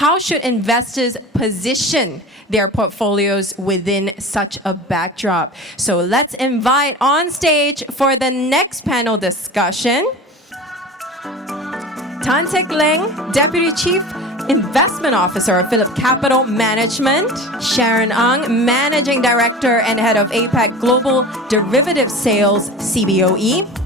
how should investors position their portfolios within such a backdrop? So let's invite on stage for the next panel discussion, Tan Teck Leng, Deputy Chief Investment Officer of Phillip Capital Management, Sharon Ang, Managing Director and Head of APAC Global Derivative Sales, CBOE,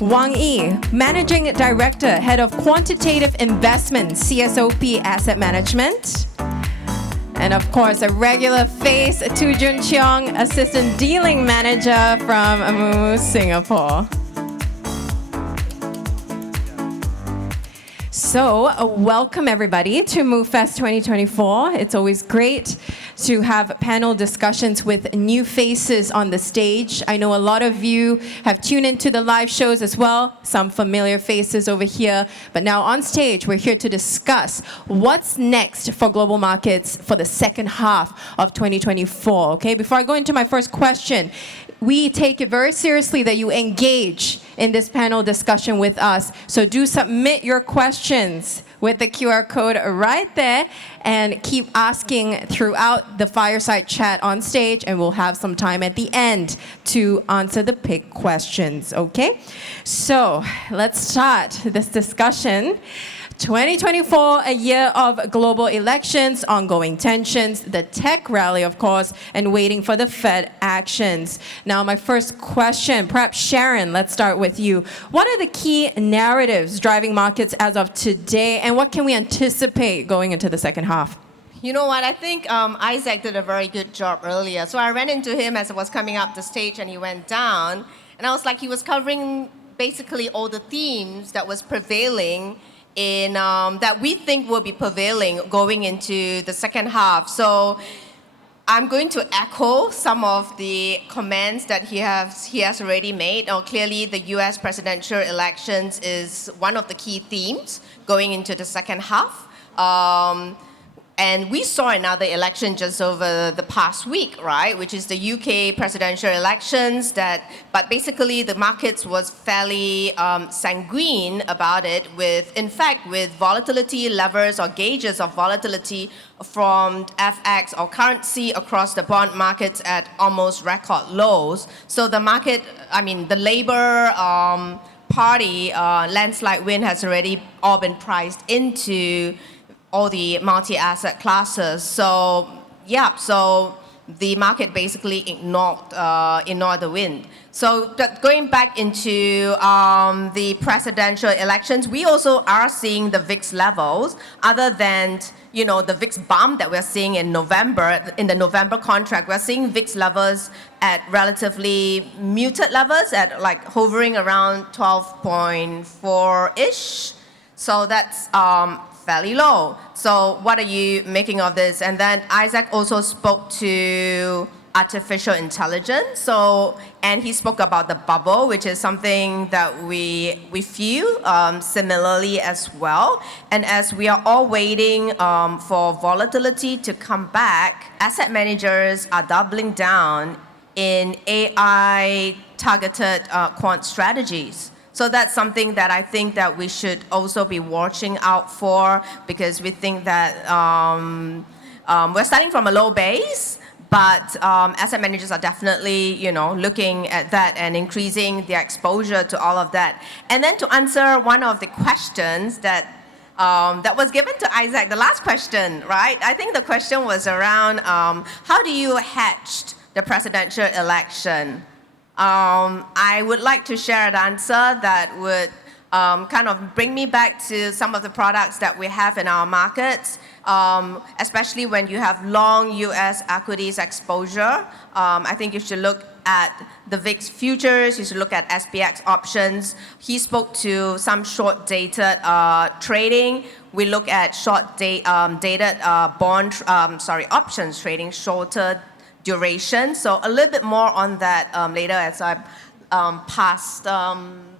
Wang Yi, Managing Director, Head of Quantitative Investments, CSOP Asset Management, and of course, a regular face, Tu Jun Cheong, Assistant Dealing Manager from moomoo Singapore. So, welcome everybody to MooFest 2024. It's always great to have panel discussions with new faces on the stage. I know a lot of you have tuned into the live shows as well, some familiar faces over here. But now on stage, we're here to discuss what's next for global markets for the second half of 2024. Okay, before I go into my first question, we take it very seriously that you engage in this panel discussion with us. So do submit your questions with the QR code right there and keep asking throughout the fireside chat on stage, and we'll have some time at the end to answer the pick questions, okay? So let's start this discussion. 2024, a year of global elections, ongoing tensions, the tech rally, of course, and waiting for the Fed actions. Now, my first question, perhaps Sharon, let's start with you. What are the key narratives driving markets as of today, and what can we anticipate going into the second half? You know what, I think Isaac did a very good job earlier. So I ran into him as I was coming up the stage and he went down, and I was like, he was covering basically all the themes that was prevailing in that we think will be prevailing going into the second half. So I'm going to echo some of the comments that he has already made. Clearly, the US presidential elections is one of the key themes going into the second half. And we saw another election just over the past week, right? Which is the UK presidential elections. But basically, the markets was fairly sanguine about it. In fact, with volatility levers or gauges of volatility from FX or currency across the bond markets at almost record lows. So the market, the Labour Party landslide win has already all been priced into all the multi-asset classes. So, yeah, so the market basically ignored the wind. So going back into the presidential elections, we also are seeing the VIX levels, other than the VIX bump that we're seeing in November, in the November contract, we're seeing VIX levels at relatively muted levels, at like hovering around 12.4-ish. So that's fairly low. So what are you making of this? And then Isaac also spoke to artificial intelligence. And he spoke about the bubble, which is something that we feel similarly as well. And as we are all waiting for volatility to come back, asset managers are doubling down in AI-targeted quant strategies. So that's something that I think that we should also be watching out for, because we think that we're starting from a low base, but asset managers are definitely, looking at that and increasing their exposure to all of that. And then to answer one of the questions that was given to Isaac, the last question, right? I think the question was around how do you hedge the presidential election? I would like to share an answer that would kind of bring me back to some of the products that we have in our markets, especially when you have long US equities exposure. I think you should look at the VIX futures, you should look at SPX options. He spoke to some short-dated trading. We look at dated options trading, shorter duration. So a little bit more on that later as I pass the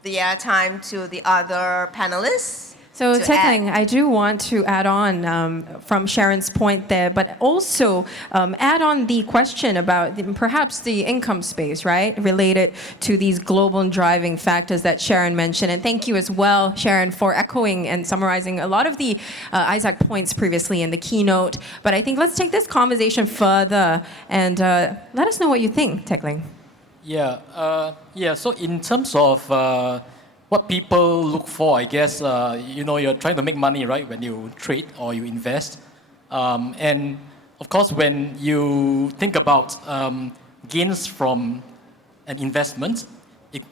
airtime to the other panelists. So, to Teck add. Ling, I do want to add on from Sharon's point there, but also add on the question about perhaps the income space, right, related to these global driving factors that Sharon mentioned. And thank you as well, Sharon, for echoing and summarizing a lot of the Isaac points previously in the keynote. But I think let's take this conversation further and let us know what you think, Teck Ling. Yeah. So in terms of what people look for, I guess, you're trying to make money, right, when you trade or you invest. And of course, when you think about gains from an investment, it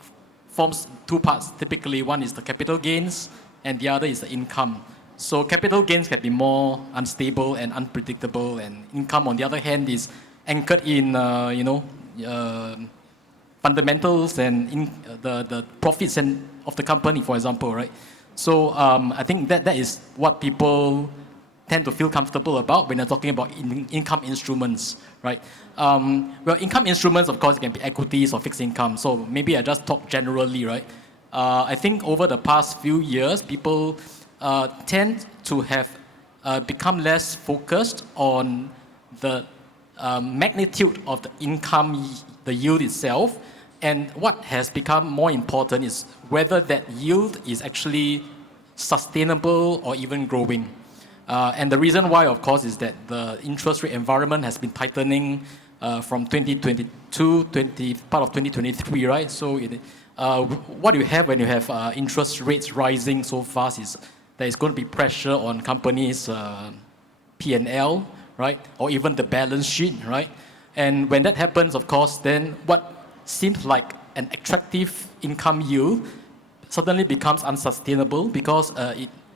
forms two parts. Typically, one is the capital gains, and the other is the income. So capital gains can be more unstable and unpredictable, and income, on the other hand, is anchored in, fundamentals and the profits of the company, for example, right? So I think that is what people tend to feel comfortable about when they're talking about income instruments, right? Well, income instruments, of course, can be equities or fixed income. So maybe I just talk generally, right? I think over the past few years, people tend to have become less focused on the magnitude of the income, the yield itself, and what has become more important is whether that yield is actually sustainable or even growing. And the reason why, of course, is that the interest rate environment has been tightening from 2022, part of 2023, right? So what you have when you have interest rates rising so fast is there is going to be pressure on companies' P&L, right? Or even the balance sheet, right? And when that happens, of course, then what seems like an attractive income yield suddenly becomes unsustainable because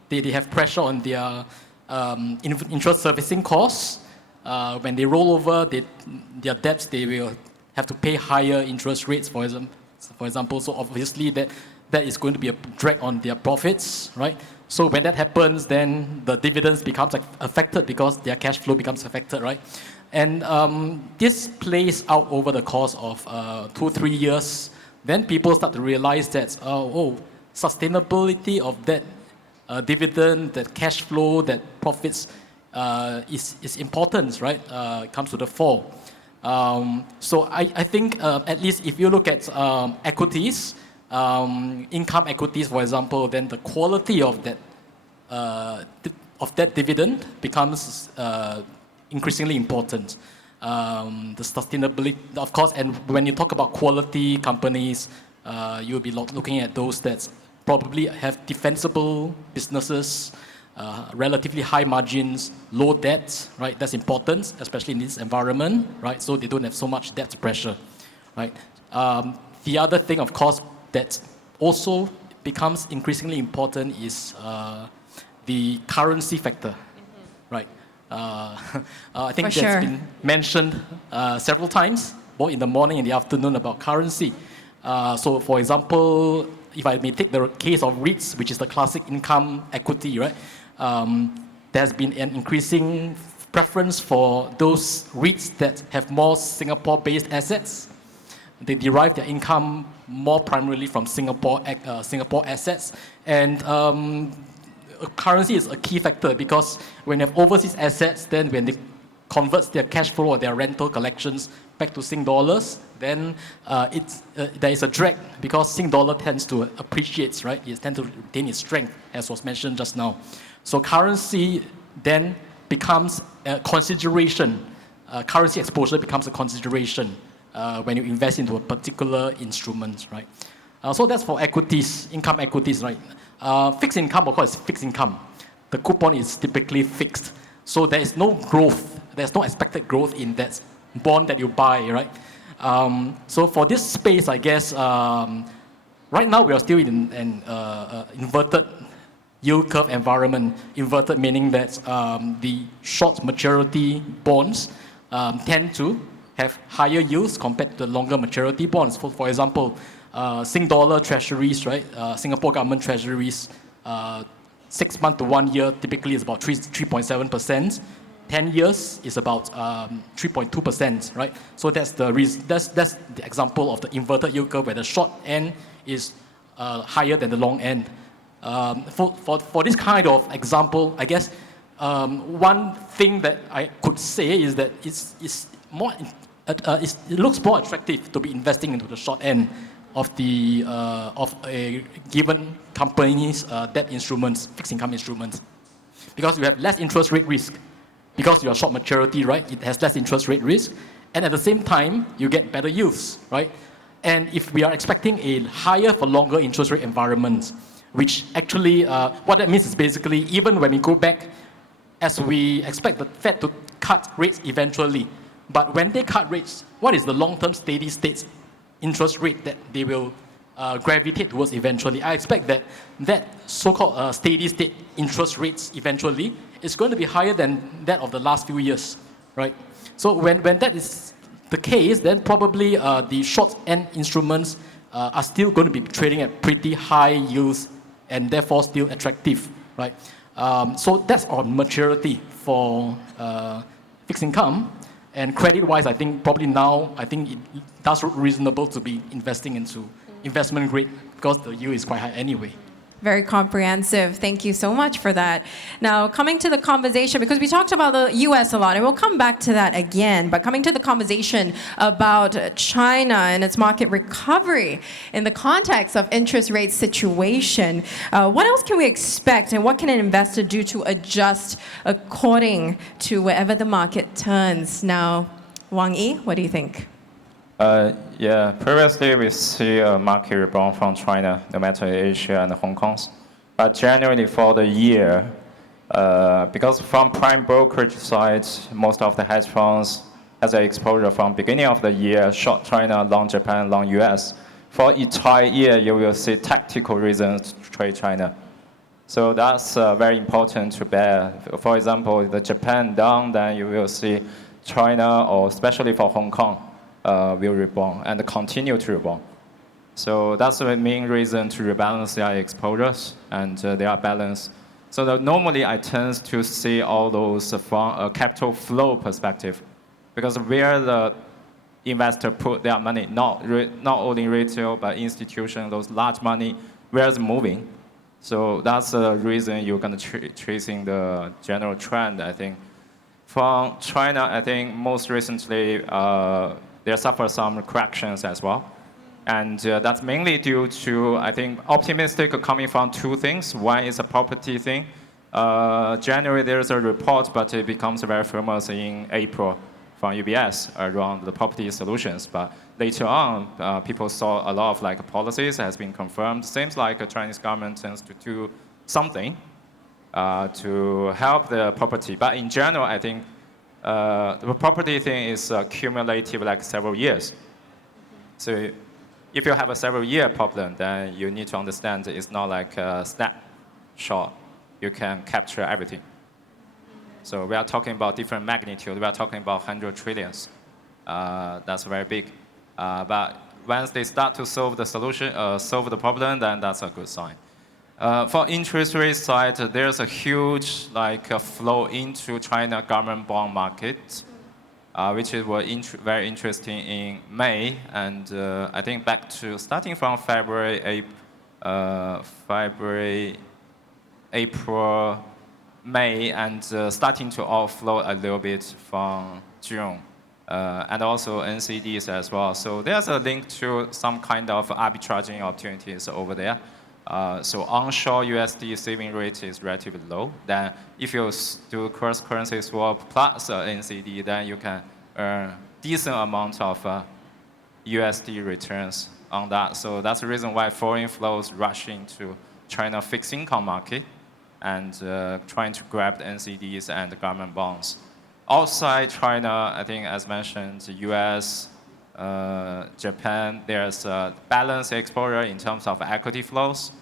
they have pressure on their interest servicing costs. When they roll over their debts, they will have to pay higher interest rates, for example. So obviously that is going to be a drag on their profits, right? So when that happens, then the dividends becomes affected because their cash flow becomes affected, right? And this plays out over the course of 2-3 years. Then people start to realize that, sustainability of that dividend, that cash flow, that profits is important, right? It comes to the fore. So I think at least if you look at equities, income equities, for example, then the quality of that dividend becomes increasingly important. The sustainability, of course, and when you talk about quality companies, you'll be looking at those that probably have defensible businesses, relatively high margins, low debt, right? That's important, especially in this environment, right? So they don't have so much debt pressure, right? The other thing, of course, that also becomes increasingly important is the currency factor, right? I think that's been mentioned several times, both in the morning and the afternoon, about currency. So, for example, if I may take the case of REITs, which is the classic income equity, right? There's been an increasing preference for those REITs that have more Singapore-based assets. They derive their income more primarily from Singapore assets, and currency is a key factor because when you have overseas assets, then when they convert their cash flow or their rental collections back to Sing dollars, then there is a drag because Sing dollar tends to appreciate, right? It tends to retain its strength, as was mentioned just now. So currency then becomes a consideration. Currency exposure becomes a consideration when you invest into a particular instrument, right? So that's for equities, income equities, right? Fixed income, of course, is fixed income. The coupon is typically fixed. So there is no growth. There's no expected growth in that bond that you buy, right? So for this space, I guess, right now we are still in an inverted yield curve environment. Inverted meaning that the short maturity bonds tend to have higher yields compared to the longer maturity bonds. For example, Sing dollar treasuries, right? Singapore government treasuries, 6 months to 1 year typically is about 3.7%. 10 years is about 3.2%, right? So that's the example of the inverted yield curve where the short end is higher than the long end. For this kind of example, I guess one thing that I could say is that it's more, it looks more attractive to be investing into the short end of a given company's debt instruments, fixed income instruments, because you have less interest rate risk. Because you are short maturity, right? It has less interest rate risk, and at the same time, you get better yields, right? And if we are expecting a higher for longer interest rate environment, which actually, what that means is basically, even when we go back, as we expect the Fed to cut rates eventually, but when they cut rates, what is the long-term steady state interest rate that they will gravitate towards eventually? I expect that so-called steady state interest rates eventually is going to be higher than that of the last few years, right? So when that is the case, then probably the short-end instruments are still going to be trading at pretty high yields and therefore still attractive, right? So that's on maturity for fixed income. And credit-wise, I think probably now, I think it does look reasonable to be investing into investment grade because the yield is quite high anyway. Very comprehensive. Thank you so much for that. Now, coming to the conversation, because we talked about the US a lot, and we'll come back to that again, but coming to the conversation about China and its market recovery in the context of interest rate situation, what else can we expect and what can an investor do to adjust according to wherever the market turns? Now, Wang Yi, what do you think? Yeah, previously we see a market rebound from China, no matter Asia and Hong Kong. But generally for the year, because from prime brokerage side, most of the hedge funds has an exposure from beginning of the year, short China, long Japan, long US. For entire year, you will see tactical reasons to trade China. So that's very important to bear. For example, the Japan down, then you will see China, or especially for Hong Kong, will rebound and continue to rebound. So that's the main reason to rebalance their exposures, and they are balanced. So normally I tend to see all those from a capital flow perspective, because where the investor put their money, not only retail, but institution, those large money, where it's moving. So that's the reason you're going to tracing the general trend, I think. From China, I think most recently, they suffer some corrections as well. And that's mainly due to, I think, optimistic coming from two things. One is a property thing. January, there's a report, but it becomes very famous in April from UBS around the property solutions. But later on, people saw a lot of policies has been confirmed. Seems like the Chinese government tends to do something to help the property. But in general, I think the property thing is cumulative, several years. So if you have a several-year problem, then you need to understand it's not like a snapshot. You can capture everything. So we are talking about different magnitude. We are talking about 100 trillions. That's very big. But once they start to solve the solution, solve the problem, then that's a good sign. For interest rate side, there's a huge flow into China government bond market, which is very interesting in May, and I think back to starting from February, April, May, and starting to outflow a little bit from June, and also NCDs as well. So there's a link to some kind of arbitraging opportunities over there. So onshore USD saving rate is relatively low. Then if you do cross-currency swap plus NCD, then you can earn decent amount of USD returns on that. So that's the reason why foreign flows rush into China fixed income market and trying to grab the NCDs and the government bonds. Outside China, I think as mentioned, US, Japan, there's a balanced exposure in terms of equity flows.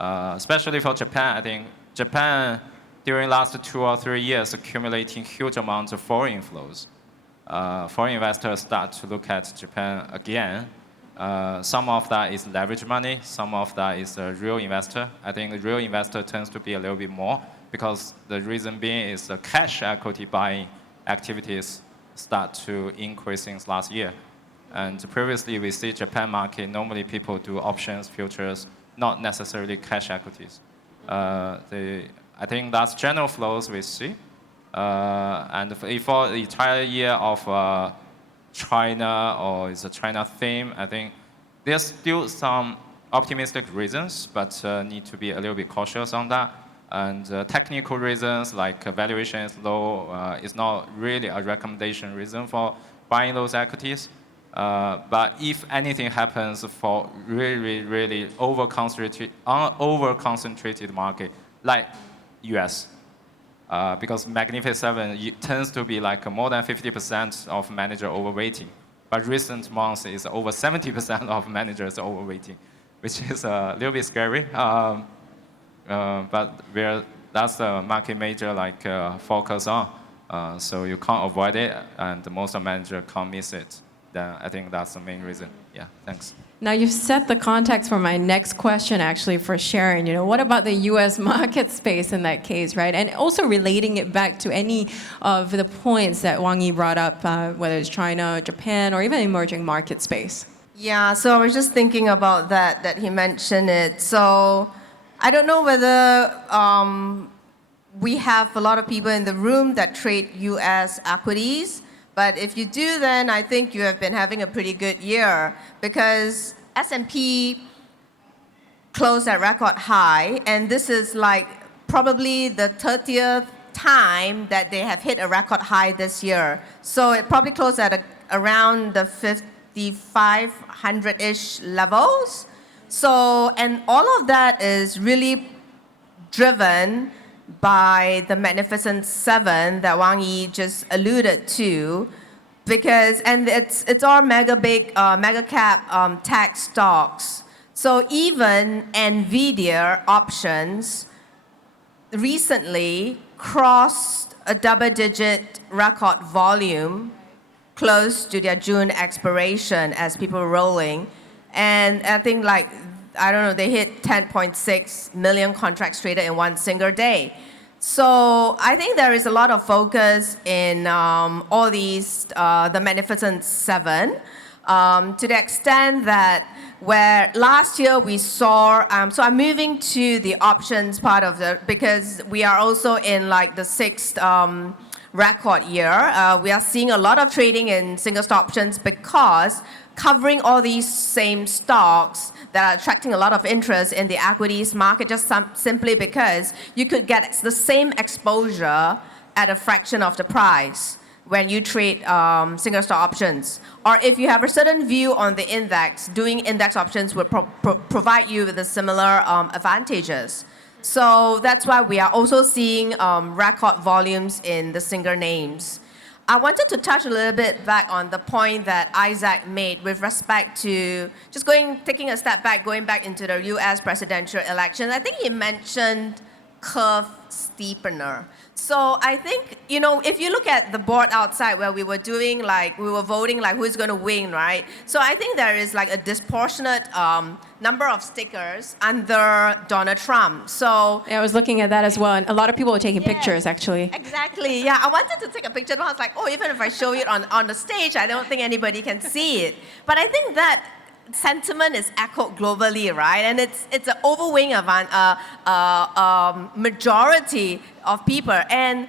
Especially for Japan, I think Japan, during last 2 or 3 years, accumulating huge amounts of foreign flows. Foreign investors start to look at Japan again. Some of that is leverage money, some of that is a real investor. I think the real investor tends to be a little bit more, because the reason being is the cash equity buying activities start to increase since last year. And previously, we see Japan market, normally people do options, futures, not necessarily cash equities. I think that's general flows we see. And for the entire year of China, or it's a China theme, I think there's still some optimistic reasons, but need to be a little bit cautious on that. And technical reasons like valuation is low is not really a recommendation reason for buying those equities. But if anything happens for really over-concentrated market like US, because Magnificent Seven tends to be like more than 50% of manager overweighting. But recent months is over 70% of managers overweighting, which is a little bit scary. But that's the market major focus on. So you can't avoid it, and most of manager can't miss it. Then I think that's the main reason. Yeah, thanks. Now you've set the context for my next question actually for Sharon. What about the US market space in that case, right? And also relating it back to any of the points that Wang Yi brought up, whether it's China, Japan, or even emerging market space. Yeah, so I was just thinking about that he mentioned it. So I don't know whether we have a lot of people in the room that trade US equities. But if you do, then I think you have been having a pretty good year, because S&P closed at record high, and this is like probably the 30th time that they have hit a record high this year. So it probably closed at around the 5,500-ish levels. So, and all of that is really driven by the Magnificent Seven that Wang Yi just alluded to, because, and it's all mega cap tech stocks. So even NVIDIA options recently crossed a double-digit record volume close to their June expiration as people were rolling. And I think I don't know, they hit 10.6 million contracts traded in one single day. So I think there is a lot of focus in all these, the Magnificent Seven, to the extent that where last year we saw, so I'm moving to the options part of it, because we are also in the sixth record year. We are seeing a lot of trading in single stock options, because covering all these same stocks that are attracting a lot of interest in the equities market, just simply because you could get the same exposure at a fraction of the price when you trade single stock options. Or if you have a certain view on the index, doing index options will provide you with the similar advantages. So that's why we are also seeing record volumes in the single names. I wanted to touch a little bit back on the point that Isaac made with respect to just taking a step back, going back into the US presidential election. I think he mentioned curve steepener. So I think, if you look at the board outside where we were doing, we were voting who's going to win, right? So I think there is a disproportionate number of stickers under Donald Trump. So yeah, I was looking at that as well, and a lot of people were taking pictures, actually. Exactly, yeah. I wanted to take a picture, but I was like, even if I show it on the stage, I don't think anybody can see it. But I think that sentiment is echoed globally, right? And it's an overwhelming majority of people, and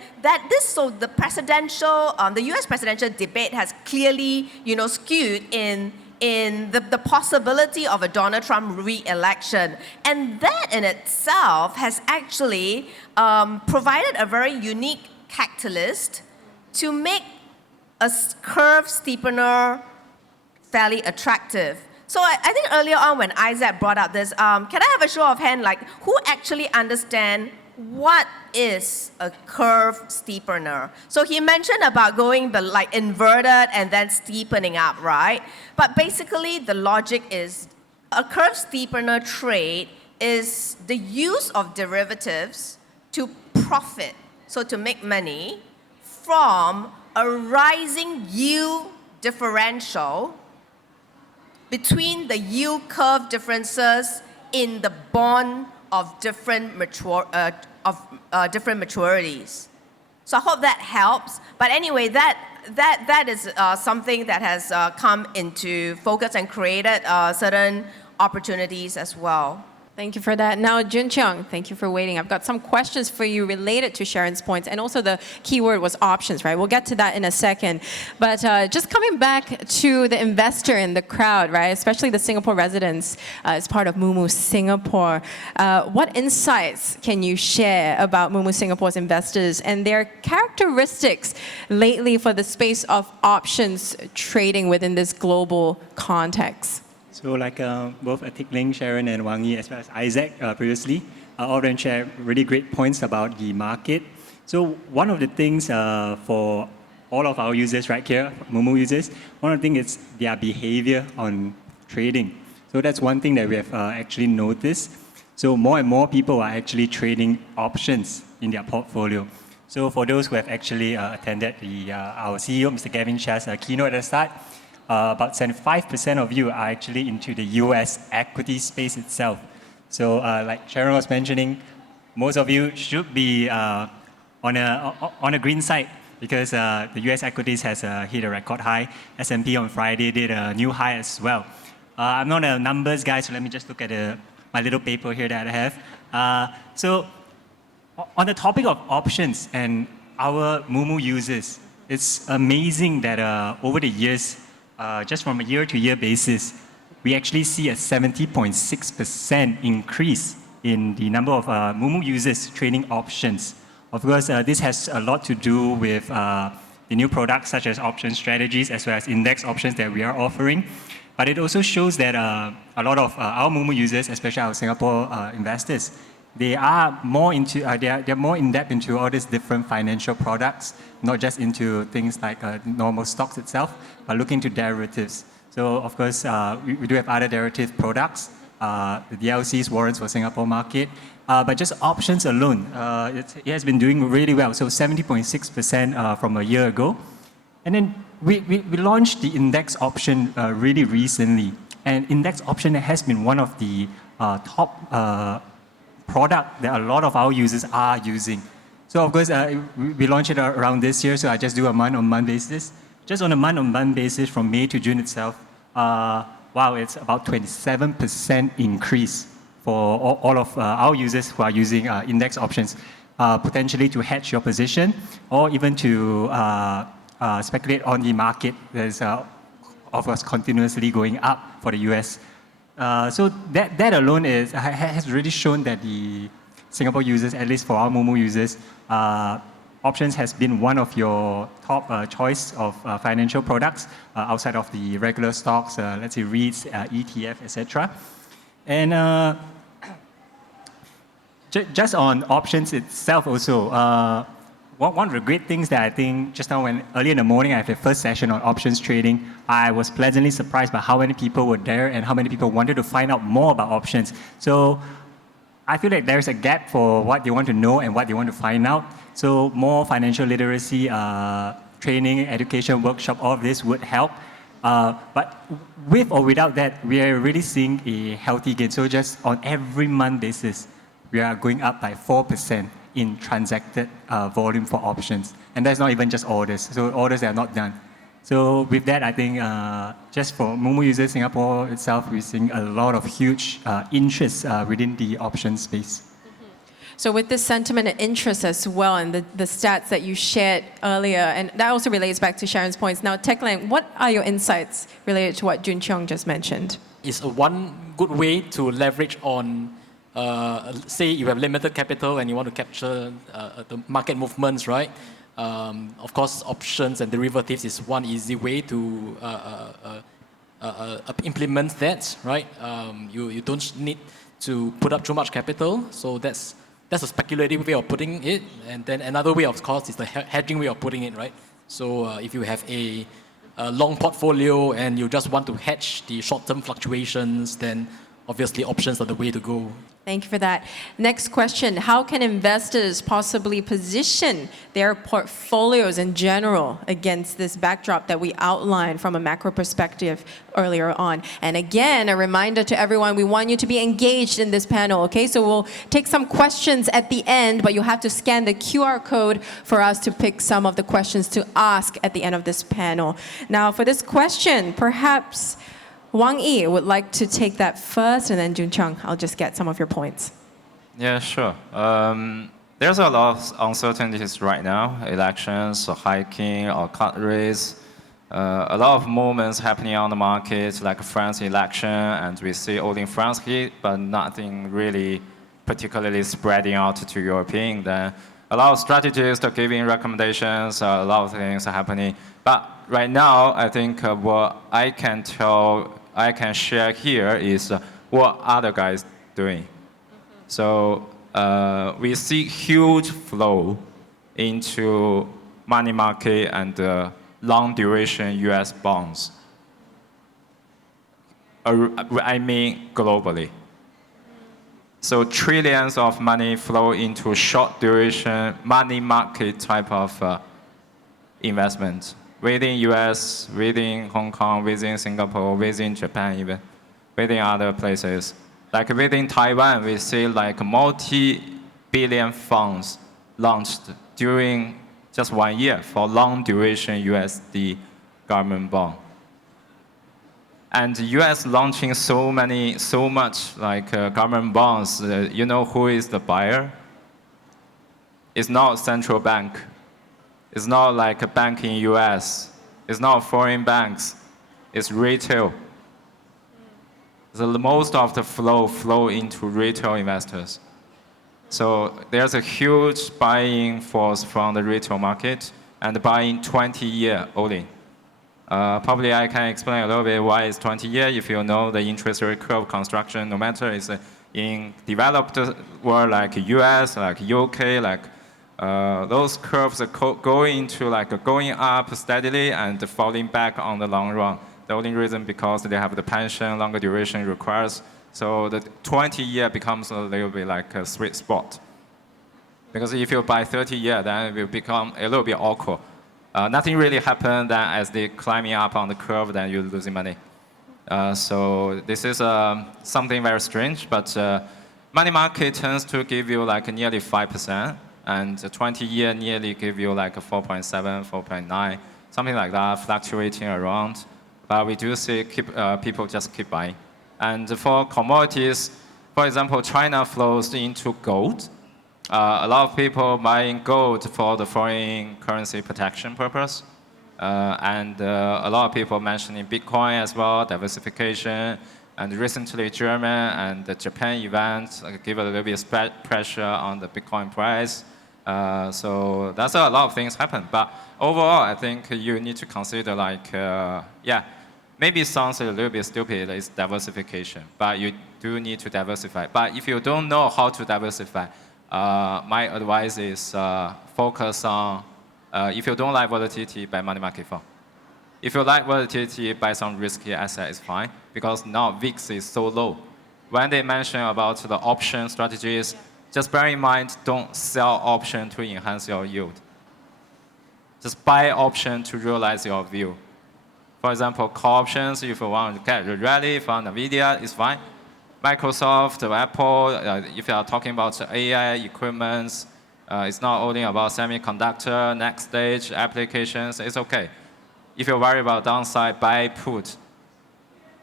so the presidential, the U.S. presidential debate has clearly, skewed in the possibility of a Donald Trump re-election, and that in itself has actually provided a very unique catalyst to make a curve steepener fairly attractive. So I think earlier on when Isaac brought up this, can I have a show of hand, who actually understand what is a curve steepener? So he mentioned about going inverted and then steepening up, right? But basically the logic is a curve steepener trade is the use of derivatives to profit, so to make money from a rising yield differential between the yield curve differences in the bond of different maturities. So I hope that helps. But anyway, that is something that has come into focus and created certain opportunities as well. Thank you for that. Now, Jun Cheong, thank you for waiting. I've got some questions for you related to Sharon's points, and also the keyword was options, right? We'll get to that in a second. But just coming back to the investor in the crowd, right? Especially the Singapore residents as part of moomoo Singapore. What insights can you share about moomoo Singapore's investors and their characteristics lately for the space of options trading within this global context? So like both Atik Ling, Sharon and Wang Yi, as well as Isaac previously, all of them share really great points about the market. So one of the things for all of our users right here, moomoo users, one of the things is their behavior on trading. So that's one thing that we have actually noticed. So more and more people are actually trading options in their portfolio. So for those who have actually attended our CEO, Mr. Gavin Shah's keynote at the start, about 75% of you are actually into the US equity space itself. So like Sharon was mentioning, most of you should be on a green side because the US equities has hit a record high. S&P on Friday did a new high as well. I'm not a numbers guy, so let me just look at my little paper here that I have. So on the topic of options and our moomoo users, it's amazing that over the years, just from a year-to-year basis, we actually see a 70.6% increase in the number of moomoo users trading options. Of course, this has a lot to do with the new products such as option strategies as well as index options that we are offering. But it also shows that a lot of our moomoo users, especially our Singapore investors, they are more into they're more in depth into all these different financial products, not just into things like normal stocks itself, but looking into derivatives. So of course, we do have other derivative products, the DLCs, warrants for Singapore market, but just options alone, it has been doing really well. So 70.6% from a year ago, and then we launched the index option really recently, and index option has been one of the top product that a lot of our users are using. So of course, we launched it around this year, so I just do a month-on-month basis. Just on a month-on-month basis from May to June itself, wow, it's about 27% increase for all of our users who are using index options, potentially to hedge your position or even to speculate on the market that is, of course, continuously going up for the US. So that alone has really shown that the Singapore users, at least for our moomoo users, options has been one of your top choice of financial products outside of the regular stocks, let's say REITs, ETF, etc. And just on options itself also, one of the great things that I think just now when early in the morning I had the first session on options trading, I was pleasantly surprised by how many people were there and how many people wanted to find out more about options. So I feel like there's a gap for what they want to know and what they want to find out. So more financial literacy, training, education, workshop, all of this would help. But with or without that, we are really seeing a healthy gain. So just on every month basis, we are going up by 4% in transacted volume for options. And that's not even just orders. So orders are not done. So with that, I think just for moomoo users Singapore itself, we're seeing a lot of huge interest within the option space. So with this sentiment and interest as well, and the stats that you shared earlier, and that also relates back to Sharon's points. Now, Tech Lang, what are your insights related to what Jun Cheong just mentioned? It's one good way to leverage on, say you have limited capital and you want to capture the market movements, right? Of course, options and derivatives is one easy way to implement that, right? You don't need to put up too much capital, so that's a speculative way of putting it. And then another way, of course, is the hedging way of putting it, right? So if you have a long portfolio and you just want to hedge the short-term fluctuations, then obviously options are the way to go. Thank you for that. Next question, how can investors possibly position their portfolios in general against this backdrop that we outlined from a macro perspective earlier on? And again, a reminder to everyone, we want you to be engaged in this panel, okay? So we'll take some questions at the end, but you'll have to scan the QR code for us to pick some of the questions to ask at the end of this panel. Now, for this question, perhaps Wang Yi would like to take that first, and then Jun Chung, I'll just get some of your points. Yeah, sure. There's a lot of uncertainties right now, elections, or hiking, or cut rates. A lot of movements happening on the market, like France election, and we see only France hit, but nothing really particularly spreading out to European. Then a lot of strategists are giving recommendations, a lot of things are happening. But right now, I think what I can share here is what other guys doing. So we see huge flow into money market and long duration US bonds. I mean globally. So trillions of money flow into short duration money market type of investment within US, within Hong Kong, within Singapore, within Japan even, within other places. Like within Taiwan, we see like multi-billion funds launched during just 1 year for long duration USD government bond. And the US launching so much like government bonds, you know who is the buyer? It's not central bank. It's not like a bank in US. It's not foreign banks. It's retail. Most of the flow into retail investors. So there's a huge buying force from the retail market and buying 20-year only. Probably I can explain a little bit why it's 20 years. If you know the interest rate curve construction, no matter it's in developed world like US, like UK, like those curves are going up steadily and falling back on the long run. The only reason because they have the pension, longer duration requires. So the 20-year becomes a little bit like a sweet spot. Because if you buy 30-year, then it will become a little bit awkward. Nothing really happened, then as they climbing up on the curve, then you're losing money. So this is something very strange, but money market tends to give you like nearly 5%, and 20-year nearly give you like 4.7, 4.9, something like that, fluctuating around. But we do see people just keep buying. And for commodities, for example, China flows into gold. A lot of people buying gold for the foreign currency protection purpose. And a lot of people mentioning Bitcoin as well, diversification. And recently, German and the Japan events give a little bit of pressure on the Bitcoin price. So that's a lot of things happen. But overall, I think you need to consider like, maybe it sounds a little bit stupid, it's diversification. But you do need to diversify. But if you don't know how to diversify, my advice is focus on, if you don't like volatility, buy money market fund. If you like volatility, buy some risky asset is fine, because now VIX is so low. When they mention about the option strategies, just bear in mind, don't sell option to enhance your yield. Just buy option to realize your view. For example, call options, if you want to get a rally from NVIDIA, it's fine. Microsoft, Apple, if you are talking about AI equipment, it's not only about semiconductor, next stage applications, it's okay. If you're worried about downside, buy put.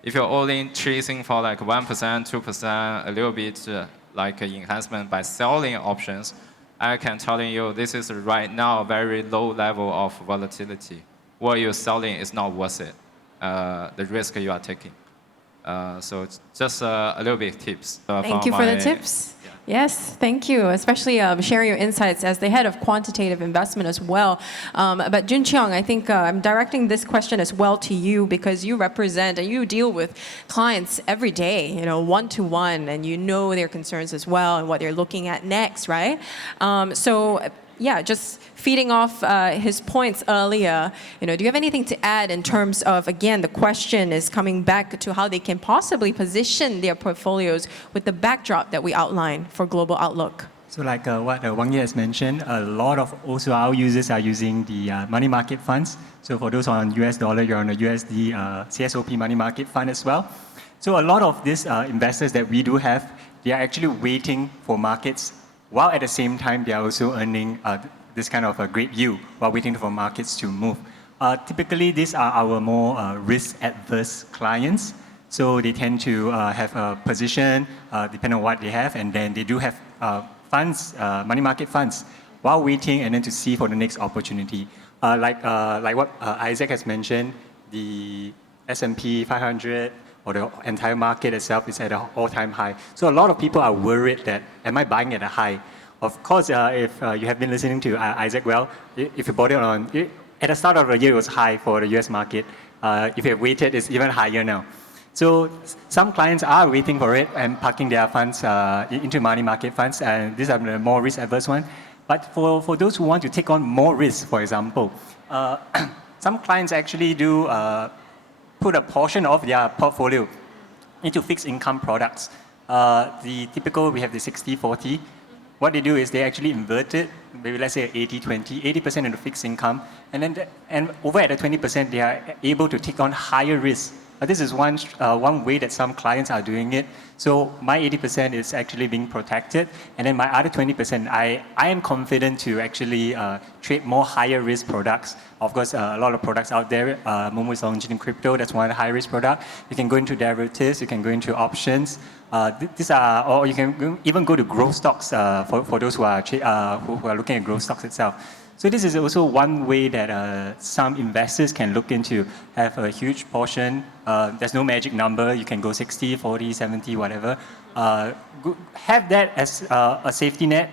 If you're only chasing for like 1%, 2%, a little bit like enhancement by selling options, I can tell you this is right now a very low level of volatility. What you're selling is not worth it, the risk you are taking. So it's just a little bit of tips. Thank you for the tips. Yeah. Yes, thank you, especially sharing your insights as the head of quantitative investment as well. But Jun Chung, I think I'm directing this question as well to you because you represent and you deal with clients every day, one-to-one, and you know their concerns as well and what they're looking at next, right? Just feeding off his points earlier, do you have anything to add in terms of, again, the question is coming back to how they can possibly position their portfolios with the backdrop that we outlined for global outlook? So like what Wang Yi has mentioned, a lot of also our users are using the money market funds. So for those on US dollar, you're on a USD CSOP money market fund as well. So a lot of these investors that we do have, they are actually waiting for markets while at the same time they are also earning this kind of a great yield while waiting for markets to move. Typically, these are our more risk-adverse clients. So they tend to have a position depending on what they have, and then they do have funds, money market funds, while waiting and then to see for the next opportunity. Like what Isaac has mentioned, the S&P 500 or the entire market itself is at an all-time high. So a lot of people are worried that, am I buying at a high? Of course, if you have been listening to Isaac well, if you bought it at the start of the year, it was high for the US market. If you have waited, it's even higher now. So some clients are waiting for it and parking their funds into money market funds, and these are the more risk-averse ones. But for those who want to take on more risk, for example, some clients actually do put a portion of their portfolio into fixed income products. The typical, we have the 60-40. What they do is they actually invert it, maybe let's say 80-20, 80% into fixed income, and over at the 20%, they are able to take on higher risk. This is one way that some clients are doing it. So my 80% is actually being protected, and then my other 20%, I am confident to actually trade more higher risk products. Of course, a lot of products out there. Moomoo is launching in crypto. That's one high risk product. You can go into derivatives. You can go into options. These are, or you can even go to growth stocks for those who are looking at growth stocks itself. So this is also one way that some investors can look into, have a huge portion. There's no magic number. You can go 60, 40, 70, whatever. Have that as a safety net.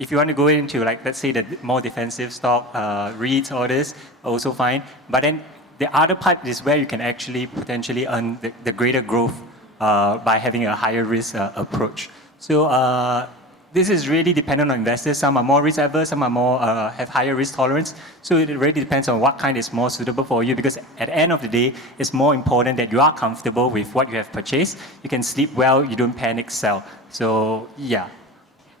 If you want to go into, like, let's say the more defensive stock, REITs, all this, also fine. But then the other part is where you can actually potentially earn the greater growth by having a higher risk approach. So this is really dependent on investors. Some are more risk averse, some are more have higher risk tolerance. So it really depends on what kind is more suitable for you, because at the end of the day, it's more important that you are comfortable with what you have purchased. You can sleep well, you don't panic sell. So yeah.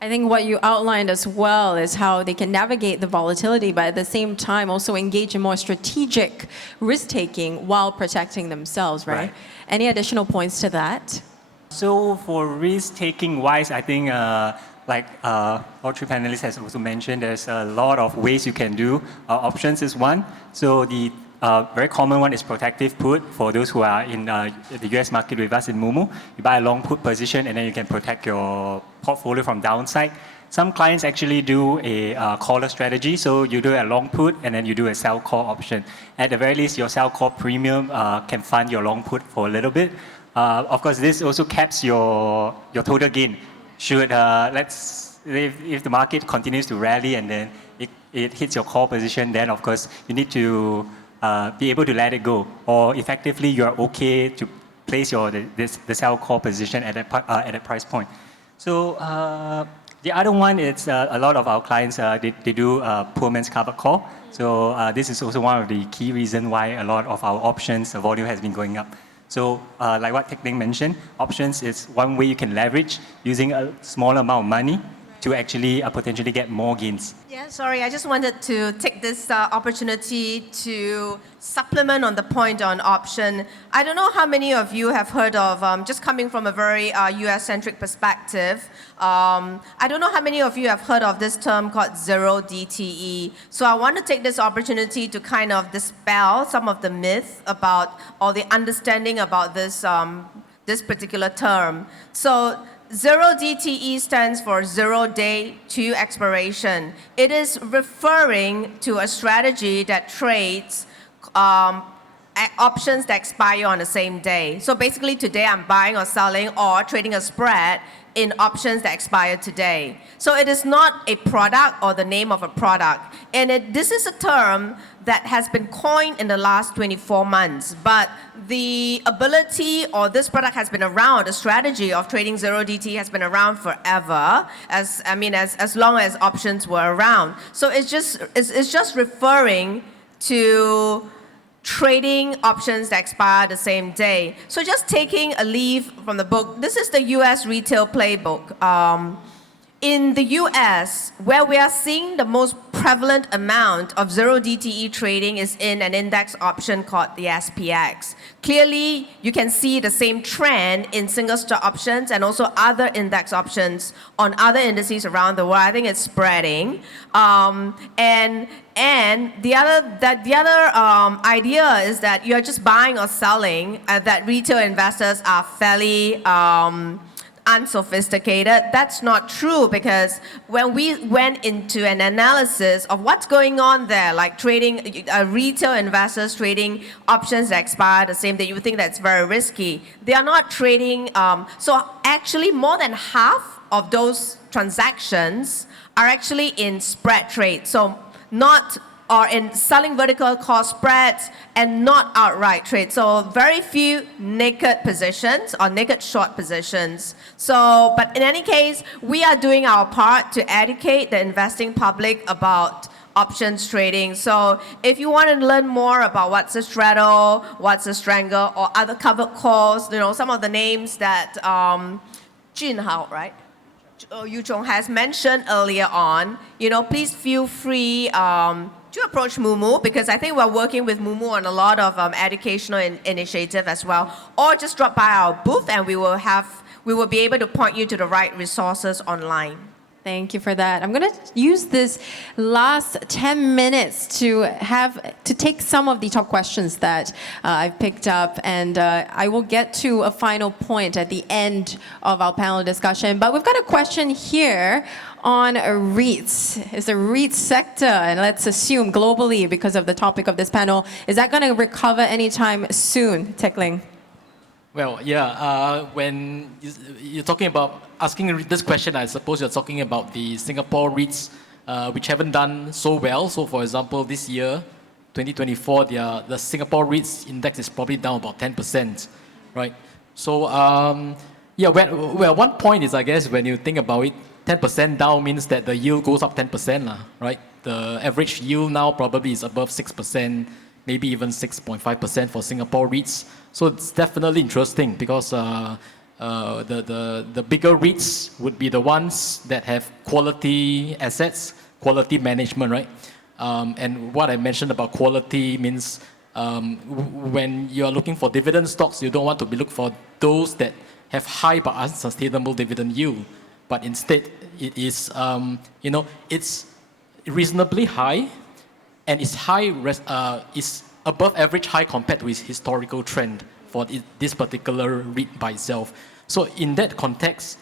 I think what you outlined as well is how they can navigate the volatility, but at the same time also engage in more strategic risk-taking while protecting themselves, right? Any additional points to that? So for risk-taking wise, I think like all three panelists has also mentioned, there's a lot of ways you can do. Options is one. So the very common one is protective put. For those who are in the US market with us in Moomoo, you buy a long put position and then you can protect your portfolio from downside. Some clients actually do a caller strategy. So you do a long put and then you do a sell call option. At the very least, your sell call premium can fund your long put for a little bit. Of course, this also caps your total gain. Should if the market continues to rally and then it hits your call position, then of course you need to be able to let it go, or effectively you are okay to place the sell call position at that price point. So the other one is a lot of our clients they do poor man's covered call. So this is also one of the key reasons why a lot of our options volume has been going up. So like what Teck Ling mentioned, options is one way you can leverage using a small amount of money to actually potentially get more gains. Yeah, sorry, I just wanted to take this opportunity to supplement on the point on option. I don't know how many of you have heard of, just coming from a very US-centric perspective, I don't know how many of you have heard of this term called zero DTE. So I want to take this opportunity to kind of dispel some of the myth about, or the understanding about this, this particular term. So zero DTE stands for 0 day to expiration. It is referring to a strategy that trades options that expire on the same day. So basically today I'm buying or selling or trading a spread in options that expire today. So it is not a product or the name of a product. And this is a term that has been coined in the last 24 months. But the ability, or this product has been around, the strategy of trading zero DT has been around forever, as long as options were around. So it's just referring to trading options that expire the same day. So just taking a leaf from the book, this is the US retail playbook. In the US, where we are seeing the most prevalent amount of zero DTE trading is in an index option called the SPX. Clearly, you can see the same trend in single stock options and also other index options on other indices around the world. I think it's spreading. And the other idea is that you're just buying or selling, that retail investors are fairly unsophisticated. That's not true, because when we went into an analysis of what's going on there, like trading, retail investors trading options that expire the same day, you would think that's very risky. They are not trading, so actually more than half of those transactions are actually in spread trade. So not or in selling vertical call spreads and not outright trade. So very few naked positions or naked short positions. So, but in any case, we are doing our part to educate the investing public about options trading. So if you want to learn more about what's a straddle, what's a strangle, or other covered calls, you know, some of the names that Junhao, right? Yu Chong has mentioned earlier on, you know, please feel free to approach moomoo, because I think we're working with moomoo on a lot of educational initiative as well. Or just drop by our booth and we will be able to point you to the right resources online. Thank you for that. I'm going to use this last 10 minutes to take some of the top questions that I've picked up, and I will get to a final point at the end of our panel discussion. But we've got a question here on REITs. Is the REIT sector, and let's assume globally because of the topic of this panel, is that going to recover anytime soon, Teck Ling? Well, yeah, when you're talking about asking this question, I suppose you're talking about the Singapore REITs, which haven't done so well. So, for example, this year, 2024, the Singapore REITs index is probably down about 10%, right? So, yeah, well, one point is, I guess, when you think about it, 10% down means that the yield goes up 10%, right? The average yield now probably is above 6%, maybe even 6.5% for Singapore REITs. So it's definitely interesting, because the bigger REITs would be the ones that have quality assets, quality management, right? And what I mentioned about quality means when you are looking for dividend stocks, you don't want to be looking for those that have high but unsustainable dividend yield. But instead, it is, you know, it's reasonably high, and it's is above average high compared to its historical trend for this particular REIT by itself. So in that context,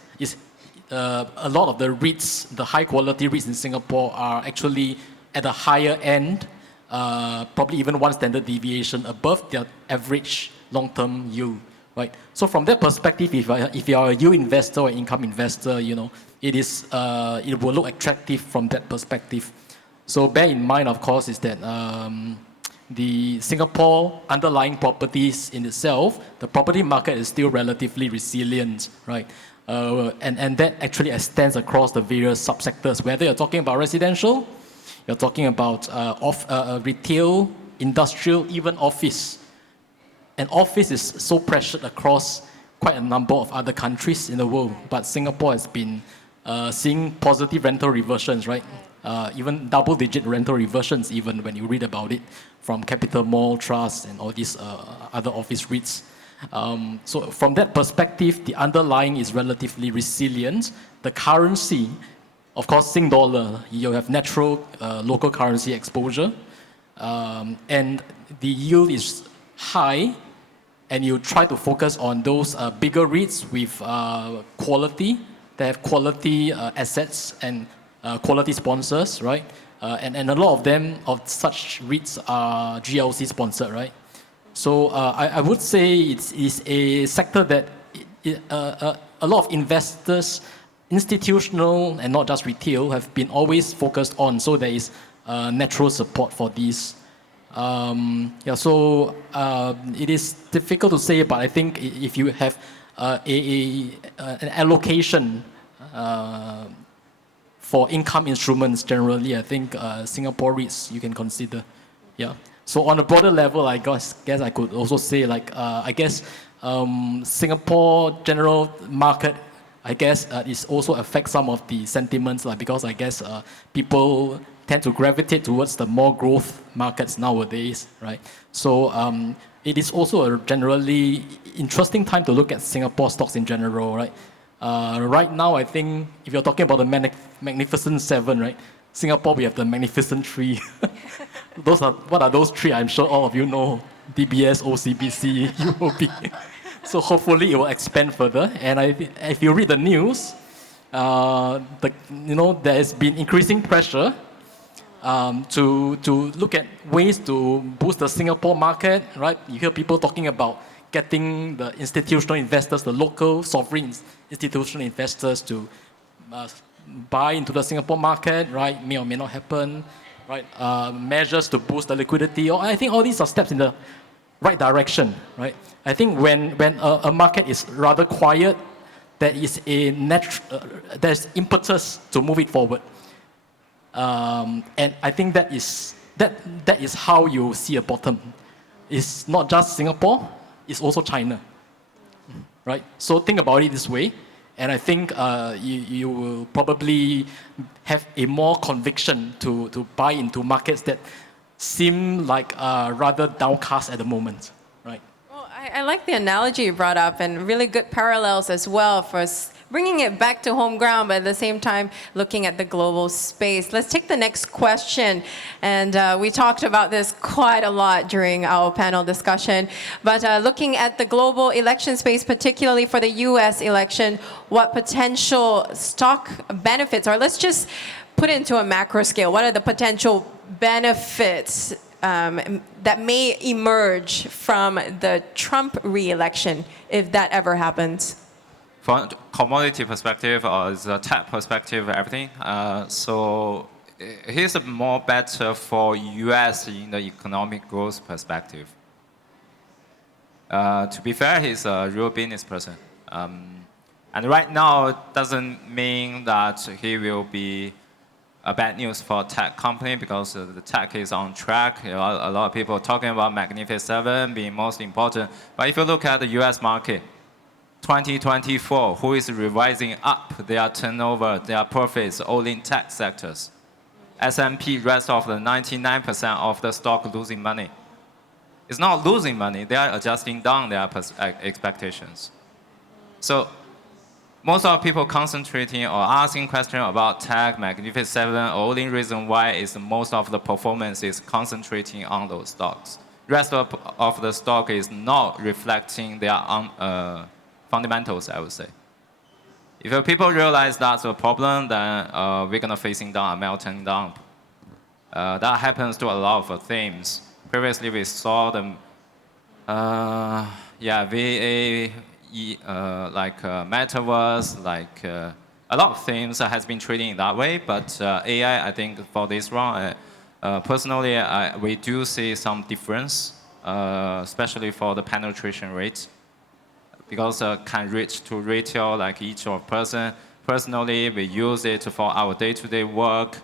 a lot of the REITs, the high quality REITs in Singapore, are actually at a higher end, probably even one standard deviation above their average long-term yield. Right. So from that perspective, if you are a yield investor or income investor, you know, it will look attractive from that perspective. So bear in mind, of course, is that the Singapore underlying properties in itself, the property market is still relatively resilient, right? And that actually extends across the various subsectors. Whether you're talking about residential, you're talking about retail, industrial, even office. And office is so pressured across quite a number of other countries in the world, but Singapore has been seeing positive rental reversions, right? Even double-digit rental reversions, even when you read about it from Capital Mall Trust and all these other office REITs. So from that perspective, the underlying is relatively resilient. The currency, of course, Sing dollar, you have natural local currency exposure, and the yield is high, and you try to focus on those bigger REITs with quality, they have quality assets and quality sponsors, right? And a lot of them, of such REITs, are GLC sponsored, right? So I would say it's a sector that a lot of investors, institutional and not just retail, have been always focused on. So there is natural support for these. Yeah, so it is difficult to say, but I think if you have an allocation for income instruments generally, I think Singapore REITs you can consider. Yeah. So on a broader level, I guess I could also say, like, I guess Singapore general market I guess it also affects some of the sentiments, because I guess people tend to gravitate towards the more growth markets nowadays, right? So it is also a generally interesting time to look at Singapore stocks in general, right? Right now, I think if you're talking about the Magnificent Seven, right? Singapore, we have the Magnificent Three. What are those three? I'm sure all of you know. DBS, OCBC, UOB. So hopefully it will expand further. And if you read the news, there has been increasing pressure to look at ways to boost the Singapore market, right? You hear people talking about getting the institutional investors, the local sovereign institutional investors to buy into the Singapore market, right? May or may not happen, right? Measures to boost the liquidity. I think all these are steps in the right direction, right? I think when a market is rather quiet, there is there's impetus to move it forward. And I think that is how you see a bottom. It's not just Singapore, it's also China, right? So think about it this way, and I think you will probably have a more conviction to buy into markets that seem like rather downcast at the moment, right? Well, I like the analogy you brought up, and really good parallels as well for bringing it back to home ground, but at the same time looking at the global space. Let's take the next question, and we talked about this quite a lot during our panel discussion, but looking at the global election space, particularly for the US election, what potential stock benefits, or let's just put it into a macro scale, what are the potential benefits that may emerge from the Trump re-election if that ever happens? From commodity perspective or the tech perspective, everything. So here's a more better for US in the economic growth perspective. To be fair, he's a real business person. And right now, it doesn't mean that he will be a bad news for tech company because the tech is on track. A lot of people are talking about Magnificent Seven being most important. But if you look at the US market, 2024, who is revising up their turnover, their profits, all in tech sectors? S&P, rest of the 99% of the stock losing money. It's not losing money, they are adjusting down their expectations. So most of the people concentrating or asking questions about tech, Magnificent Seven, only reason why is most of the performance is concentrating on those stocks. Rest of the stock is not reflecting their fundamentals, I would say. If people realize that's a problem, then we're going to facing down a melting down. That happens to a lot of themes. Previously, we saw them, VA, like metaverse, like a lot of things has been trading in that way. But AI, I think for this round, personally, we do see some difference, especially for the penetration rates. Because can reach to retail like each of person. Personally, we use it for our day-to-day work.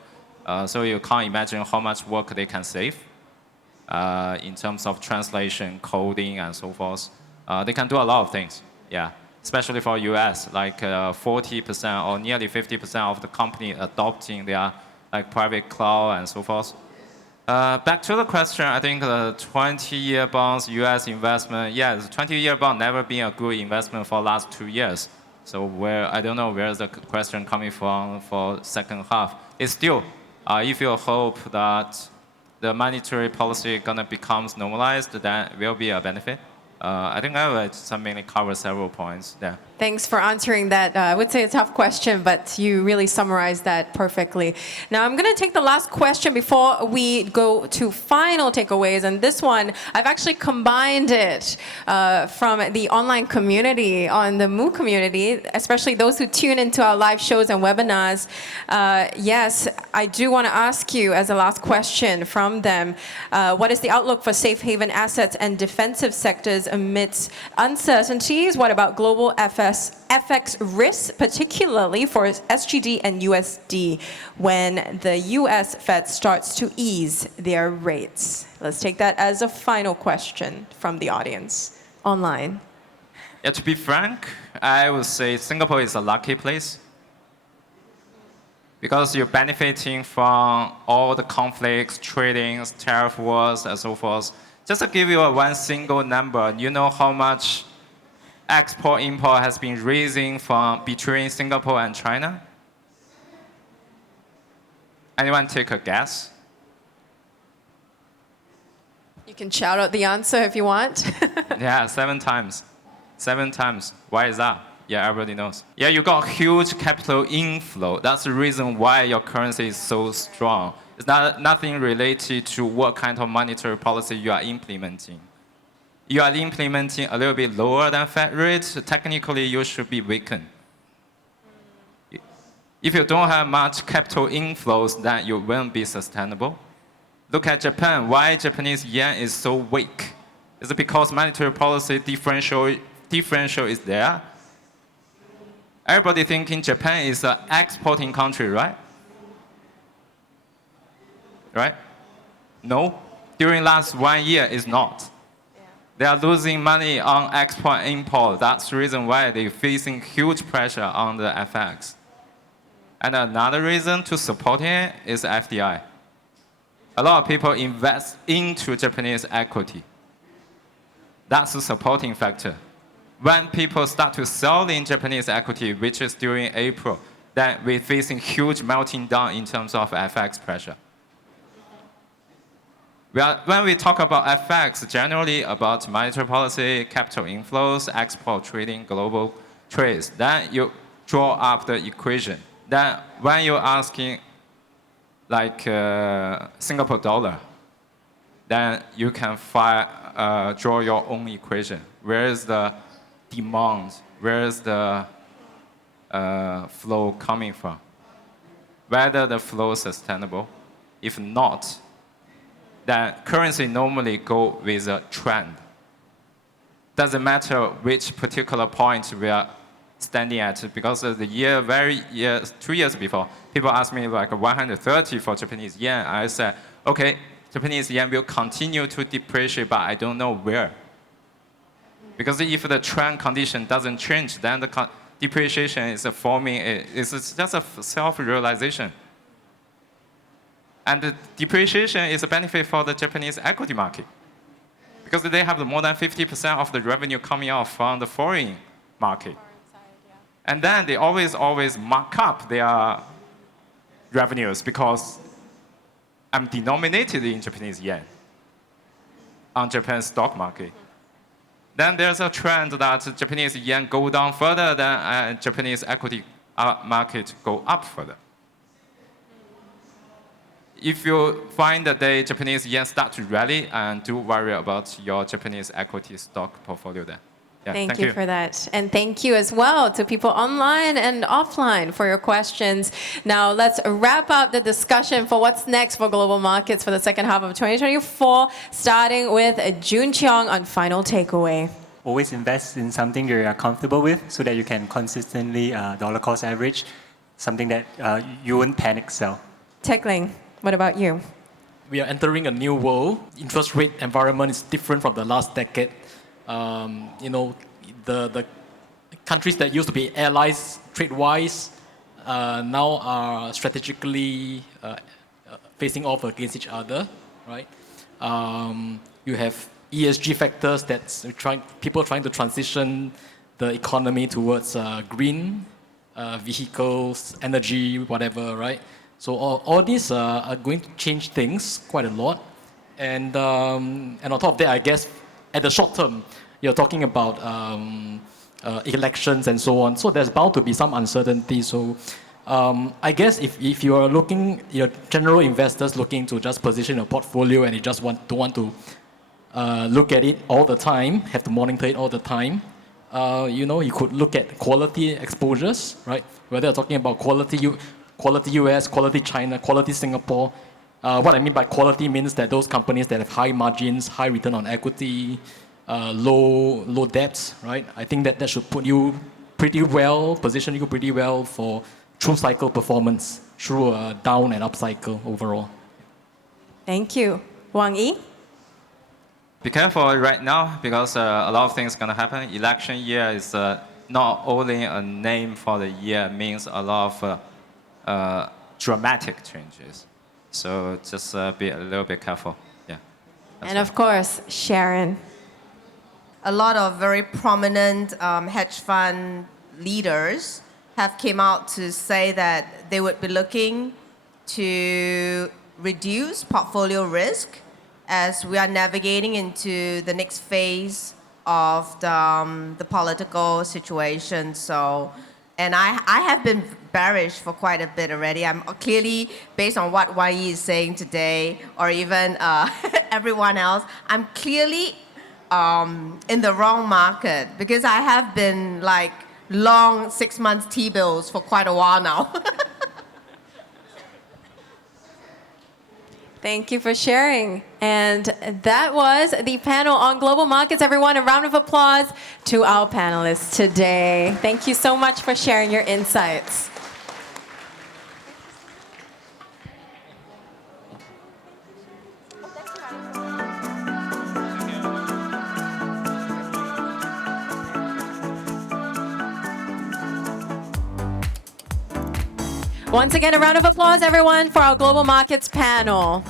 So you can't imagine how much work they can save in terms of translation, coding, and so forth. They can do a lot of things, especially for US, like 40% or nearly 50% of the company adopting their like private cloud and so forth. Back to the question, I think the 20-year bonds, US investment, the 20-year bond never been a good investment for the last 2 years. So I don't know where's the question coming from for second half. It's still, if you hope that the monetary policy gonna become normalized, that will be a benefit. I think I will mainly cover several points there. Thanks for answering that. I would say a tough question, but you really summarized that perfectly. Now I'm going to take the last question before we go to final takeaways. And this one, I've actually combined it from the online community, on the Moo community, especially those who tune into our live shows and webinars. Yes, I do want to ask you as a last question from them, what is the outlook for safe haven assets and defensive sectors amidst uncertainties? What about global FX risks, particularly for SGD and USD, when the US Fed starts to ease their rates? Let's take that as a final question from the audience online. Yeah, to be frank, I would say Singapore is a lucky place because you're benefiting from all the conflicts, tradings, tariff wars, and so forth. Just to give you one single number, you know how much export-import has been raising from between Singapore and China? Anyone take a guess? You can shout out the answer if you want. Yeah, 7 times. 7 times. Why is that? Yeah, everybody knows. Yeah, you got huge capital inflow. That's the reason why your currency is so strong. It's nothing related to what kind of monetary policy you are implementing. You are implementing a little bit lower than Fed rate, technically you should be weakened. If you don't have much capital inflows, then you won't be sustainable. Look at Japan. Why Japanese yen is so weak? Is it because monetary policy differential is there? Everybody thinking Japan is an exporting country, right? Right? No. During last 1 year, it's not. They are losing money on export and import. That's the reason why they're facing huge pressure on the FX. And another reason to support it is FDI. A lot of people invest into Japanese equity. That's a supporting factor. When people start to sell in Japanese equity, which is during April, then we're facing huge melting down in terms of FX pressure. When we talk about FX, generally about monetary policy, capital inflows, export trading, global trades, then you draw up the equation. Then when you're asking like Singapore dollar, then you can draw your own equation. Where is the demand? Where is the flow coming from? Whether the flow is sustainable. If not, then currency normally go with a trend. Doesn't matter which particular point we are standing at, because of the 2 years before, people asked me like 130 for Japanese yen. I said, okay, Japanese yen will continue to depreciate, but I don't know where. Because if the trend condition doesn't change, then the depreciation is forming, it's just a self-realization. And the depreciation is a benefit for the Japanese equity market. Because they have more than 50% of the revenue coming out from the foreign market. And then they always mark up their revenues because I'm denominated in Japanese yen on Japan's stock market. Then there's a trend that Japanese yen go down further than Japanese equity market go up further. If you find that the Japanese yen start to rally, and do worry about your Japanese equity stock portfolio then. Yeah, thank you for that. And thank you as well to people online and offline for your questions. Now let's wrap up the discussion for what's next for global markets for the second half of 2024, starting with Jun Cheong on final takeaway. Always invest in something you are comfortable with so that you can consistently dollar cost average, something that you won't panic sell. Teck Ling, what about you? We are entering a new world. Interest rate environment is different from the last decade. The countries that used to be allies trade-wise now are strategically facing off against each other, right? You have ESG factors that's people trying to transition the economy towards green vehicles, energy, whatever, right? So all these are going to change things quite a lot. And on top of that, I guess at the short term, you're talking about elections and so on. So there's bound to be some uncertainty. So I guess if you are general investors looking to just position a portfolio and you just don't want to look at it all the time, have to monitor it all the time, you could look at quality exposures, right? Whether you're talking about quality US, quality China, quality Singapore. What I mean by quality means that those companies that have high margins, high return on equity, low debts, right? I think that should position you pretty well for true cycle performance through a down and up cycle overall. Thank you. Wang Yi? be careful right now because a lot of things going to happen. Election year is not only a name for the year, it means a lot of dramatic changes. So just be a little bit careful. Yeah. And of course, Sharon. A lot of very prominent hedge fund leaders have came out to say that they would be looking to reduce portfolio risk as we are navigating into the next phase of the political situation. So, and I have been bearish for quite a bit already. I'm clearly, based on what Yi is saying today, or even everyone else, I'm clearly in the wrong market because I have been like long 6 months T-bills for quite a while now. Thank you for sharing. And that was the panel on global markets. Everyone, a round of applause to our panelists today. Thank you so much for sharing your insights. Once again, a round of applause, everyone, for our global markets panel.